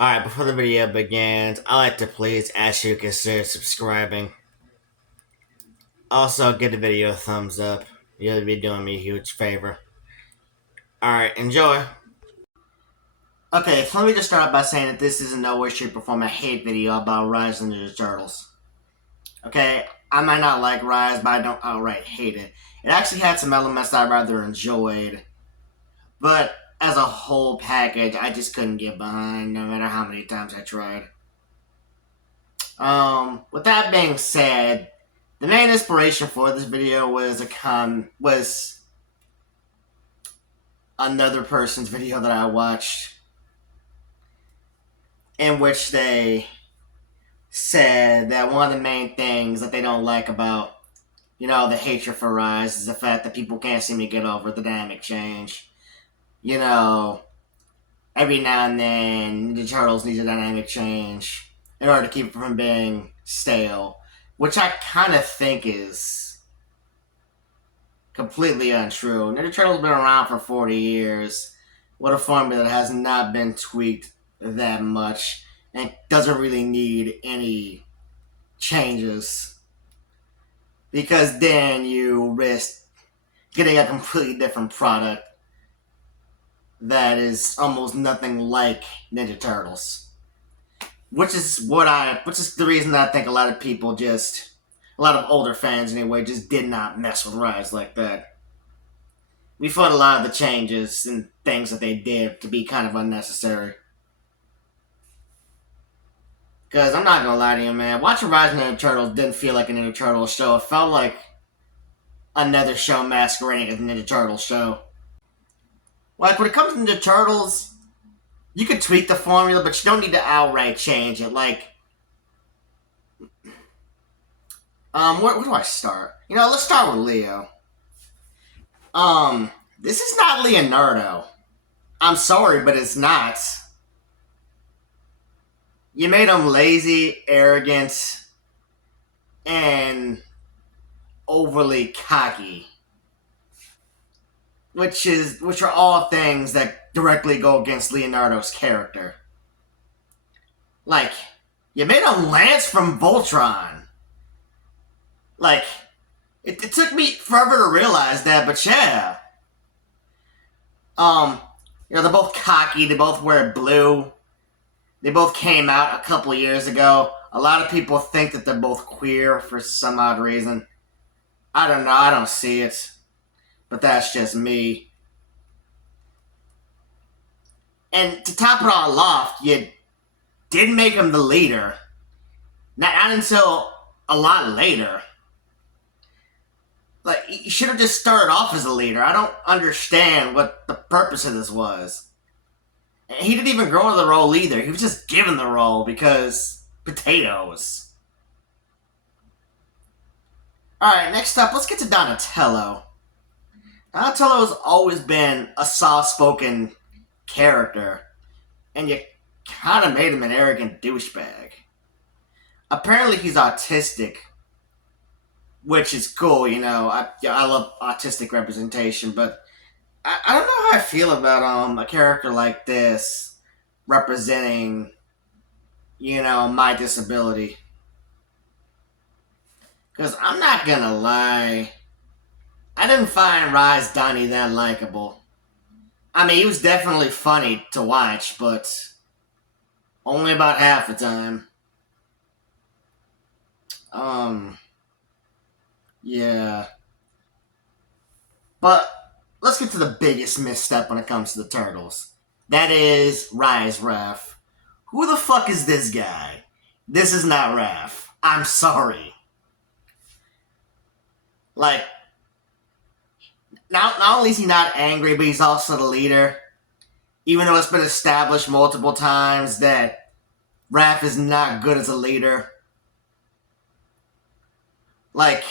Alright, before the video begins, I'd like to please ask you to consider subscribing. Also, give the video a thumbs up. You'll be doing me a huge favor. Alright, enjoy. Okay, so let me just start out by saying that this is in no way, shape, or form a hate video about Rise of the Ninja Turtles. Okay, I might not like Rise, but I don't outright hate it. It actually had some elements that I rather enjoyed. But as a whole package, I just couldn't get behind no matter how many times I tried. With that being said, the main inspiration for this video was another person's video that I watched, in which they said that one of the main things that they don't like about, the hatred for Rise is the fact that people can't seem to get over the dynamic change. Every now and then, Ninja Turtles needs a dynamic change in order to keep it from being stale, which I kind of think is completely untrue. Ninja Turtles been around for 40 years with a formula that has not been tweaked that much and doesn't really need any changes, because then you risk getting a completely different product that is almost nothing like Ninja Turtles. Which is the reason that I think a lot of older fans anyway, just did not mess with Rise like that. We thought a lot of the changes and things that they did to be kind of unnecessary. Because I'm not gonna lie to you, man, watching Rise of the Ninja Turtles didn't feel like a Ninja Turtles show. It felt like another show masquerading as a Ninja Turtles show. Like, when it comes to Ninja Turtles, you can tweak the formula, but you don't need to outright change it. Like, where do I start? Let's start with Leo. This is not Leonardo. I'm sorry, but it's not. You made him lazy, arrogant, and overly cocky. Which are all things that directly go against Leonardo's character. Like, you made him Lance from Voltron. Like, it took me forever to realize that, but yeah. They're both cocky, they both wear blue. They both came out a couple years ago. A lot of people think that they're both queer for some odd reason. I don't know, I don't see it. But that's just me. And to top it all off, you didn't make him the leader. Not until a lot later. Like, you should have just started off as a leader. I don't understand what the purpose of this was. He didn't even grow into the role either. He was just given the role because potatoes. Alright, next up, let's get to Donatello. Donatello has always been a soft-spoken character, and you kind of made him an arrogant douchebag. Apparently he's autistic, which is cool, I love autistic representation, but I don't know how I feel about a character like this representing, my disability. Because I'm not gonna lie, I didn't find Rise Donnie that likable. I mean, he was definitely funny to watch, but only about half the time. Yeah. But let's get to the biggest misstep when it comes to the Turtles. That is Rise Raph. Who the fuck is this guy? This is not Raph. I'm sorry. Like, not only is he not angry, but he's also the leader. Even though it's been established multiple times that Raph is not good as a leader. Like,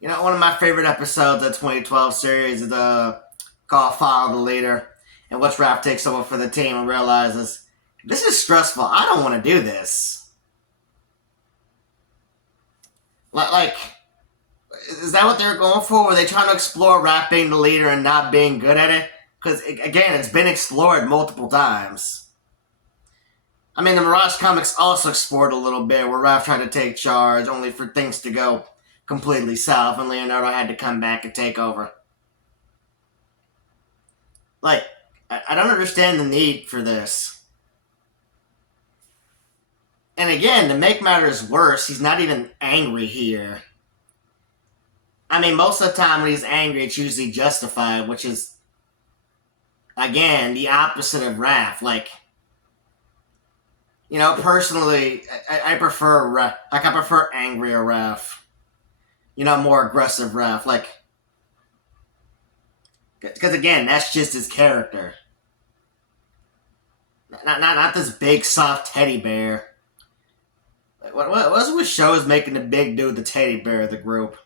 one of my favorite episodes of the 2012 series is called Follow the Leader, in which Raph takes over for the team and realizes, this is stressful, I don't want to do this. Like, is that what they're going for? Were they trying to explore Raph being the leader and not being good at it? Because, again, it's been explored multiple times. I mean, the Mirage comics also explored a little bit where Raph tried to take charge, only for things to go completely south, and Leonardo had to come back and take over. Like, I don't understand the need for this. And again, to make matters worse, he's not even angry here. I mean, most of the time when he's angry, it's usually justified, which is, again, the opposite of Raph. Like, you know, personally, I prefer Raph. Like, I prefer angrier Raph. You know, more aggressive Raph. Like, because again, that's just his character. Not this big, soft teddy bear. What's with shows making the big dude the teddy bear of the group?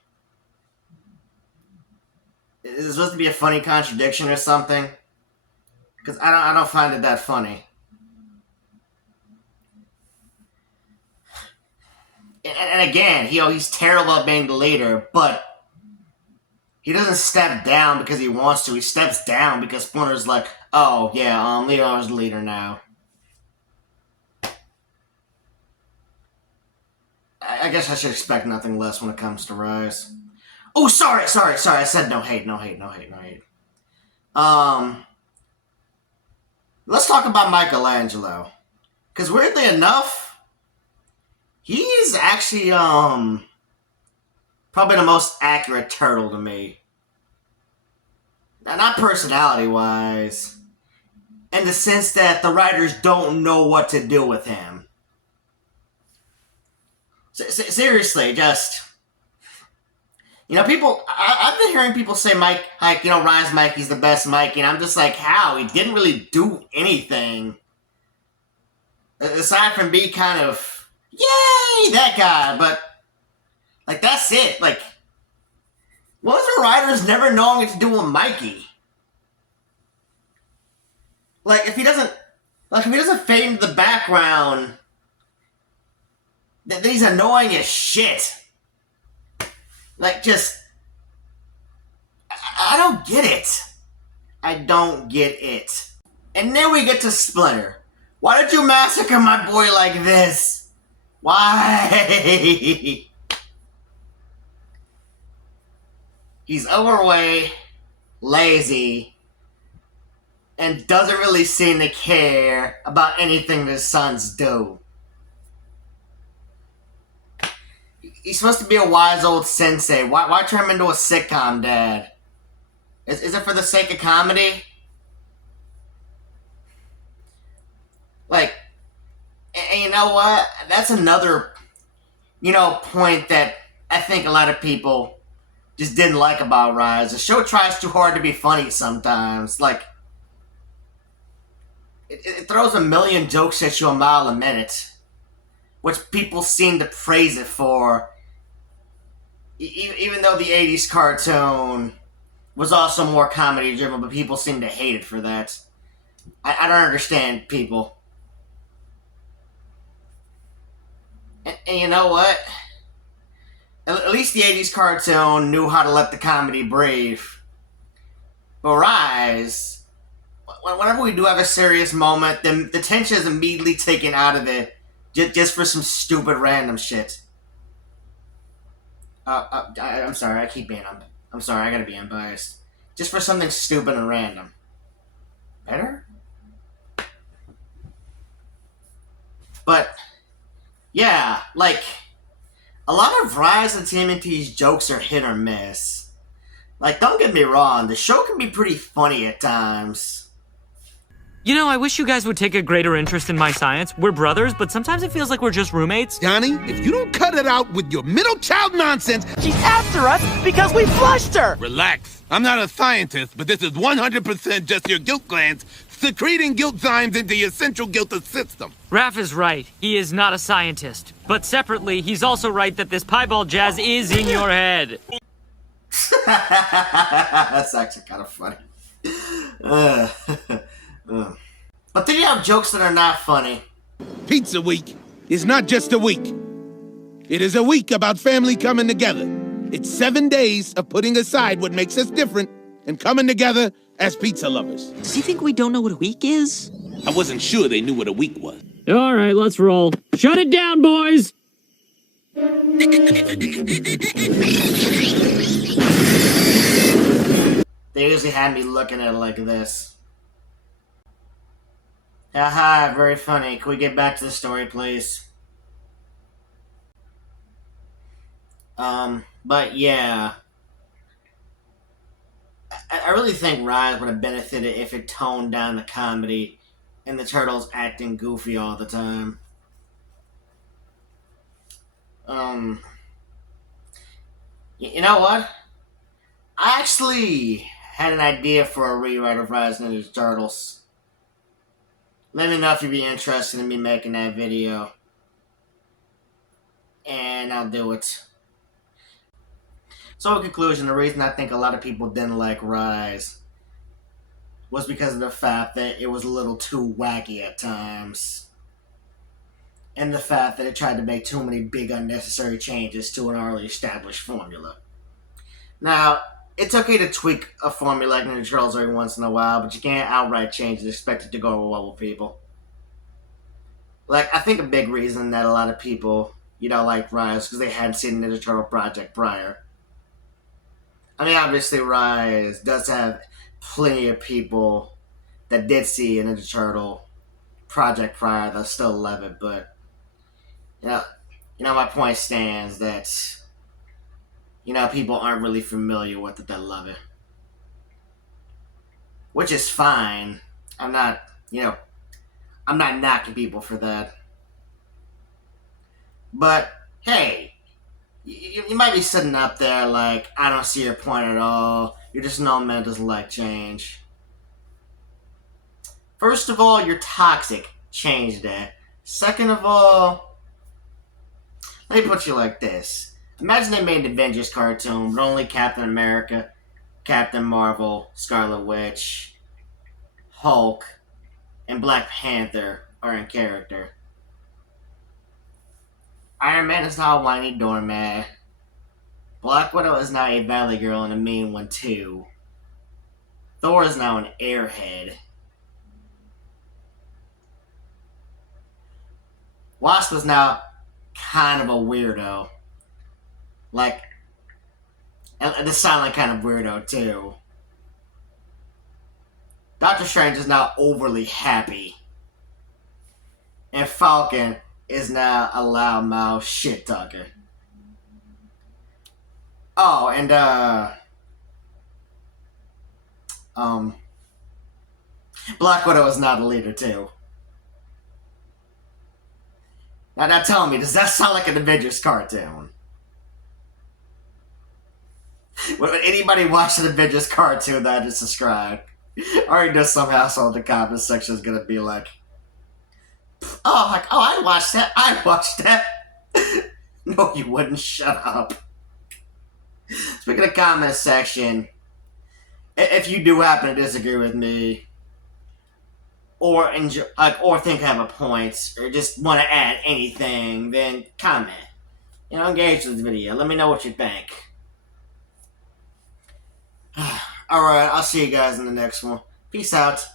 Is it supposed to be a funny contradiction or something? Because I don't find it that funny. And again, he's terrible at being the leader, but he doesn't step down because he wants to. He steps down because Splinter's like, oh, yeah, Leon's the leader now. I guess I should expect nothing less when it comes to Rise. Oh, sorry. I said no hate. Let's talk about Michelangelo. Because weirdly enough, he's actually, probably the most accurate turtle to me. Now, not personality-wise. In the sense that the writers don't know what to do with him. Seriously, just... You know, people... I've been hearing people say, Rise Mikey's the best Mikey, and I'm just like, how? He didn't really do anything. Aside from be kind of... Yay, that guy, but... Like, that's it. Like, what was the writers never knowing what to do with Mikey? Like, if he doesn't fade into the background, then he's annoying as shit. Like, just... I don't get it. I don't get it. And then we get to Splinter. Why did you massacre my boy like this? Why? He's overweight, lazy, and doesn't really seem to care about anything his sons do. He's supposed to be a wise old sensei. Why turn him into a sitcom dad? Is it for the sake of comedy? Like, and you know what? That's another, point that I think a lot of people just didn't like about Rise. The show tries too hard to be funny sometimes. Like, it throws a million jokes at you a mile a minute, which people seem to praise it for. Even though the 80s cartoon was also more comedy driven, but people seem to hate it for that. I don't understand people. And you know what? At least the 80s cartoon knew how to let the comedy breathe. But Rise, whenever we do have a serious moment, then the tension is immediately taken out of it just for some stupid random shit. I'm sorry, I'm sorry, I gotta be unbiased. Just for something stupid and random. Better? But, yeah, like... A lot of Rise and TMNT's jokes are hit or miss. Like, don't get me wrong, the show can be pretty funny at times. You know, I wish you guys would take a greater interest in my science. We're brothers, but sometimes it feels like we're just roommates. Johnny, if you don't cut it out with your middle child nonsense... She's after us because we flushed her! Relax. I'm not a scientist, but this is 100% just your guilt glands secreting guilt zymes into your central guiltless system. Raph is right. He is not a scientist. But separately, he's also right that this pieball jazz is in your head. That's actually kind of funny. But then you have jokes that are not funny. Pizza Week is not just a week. It is a week about family coming together. It's 7 days of putting aside what makes us different and coming together as pizza lovers. Does he think we don't know what a week is? I wasn't sure they knew what a week was. Alright, let's roll. Shut it down, boys! They usually had me looking at it like this. Haha, very funny. Can we get back to the story, please? But yeah. I really think Rise would have benefited if it toned down the comedy and the Turtles acting goofy all the time. Um, you know what? I actually had an idea for a rewrite of Rise Ninja Turtles. Let me know if you'd be interested in me making that video. And I'll do it. So in conclusion, the reason I think a lot of people didn't like Rise was because of the fact that it was a little too wacky at times. And the fact that it tried to make too many big unnecessary changes to an already established formula. Now, it's okay to tweak a formula like Ninja Turtles every once in a while, but you can't outright change it and expect it to go well with people. Like, I think a big reason that a lot of people, like Rise because they hadn't seen the Ninja Turtle project prior. I mean, obviously, Rise does have plenty of people that did see a Ninja Turtle project prior that still love it, but my point stands that people aren't really familiar with it that love it, which is fine. I'm not knocking people for that, but hey, you might be sitting up there like, I don't see your point at all. You're just an old man doesn't like change. First of all, you're toxic. Change that. Second of all, let me put you like this. Imagine they made an Avengers cartoon, but only Captain America, Captain Marvel, Scarlet Witch, Hulk, and Black Panther are in character. Iron Man is now a whiny doormat. Black Widow is now a Valley Girl and a mean one too. Thor is now an airhead. Wasp is now kind of a weirdo. Like, and the silent kind of weirdo too. Doctor Strange is now overly happy. And Falcon is now a loudmouth shit talker. Oh, and Black Widow is not a leader too. Now tell me, does that sound like an Avengers cartoon? Would anybody watch an Avengers cartoon that I just described? Or just some asshole in the comment section is gonna be like, I watched that. No, you wouldn't. Shut up. Speaking of comment section, if you do happen to disagree with me, or enjoy, or think I have a point, or just want to add anything, then comment. Engage with the video. Let me know what you think. Alright, I'll see you guys in the next one. Peace out.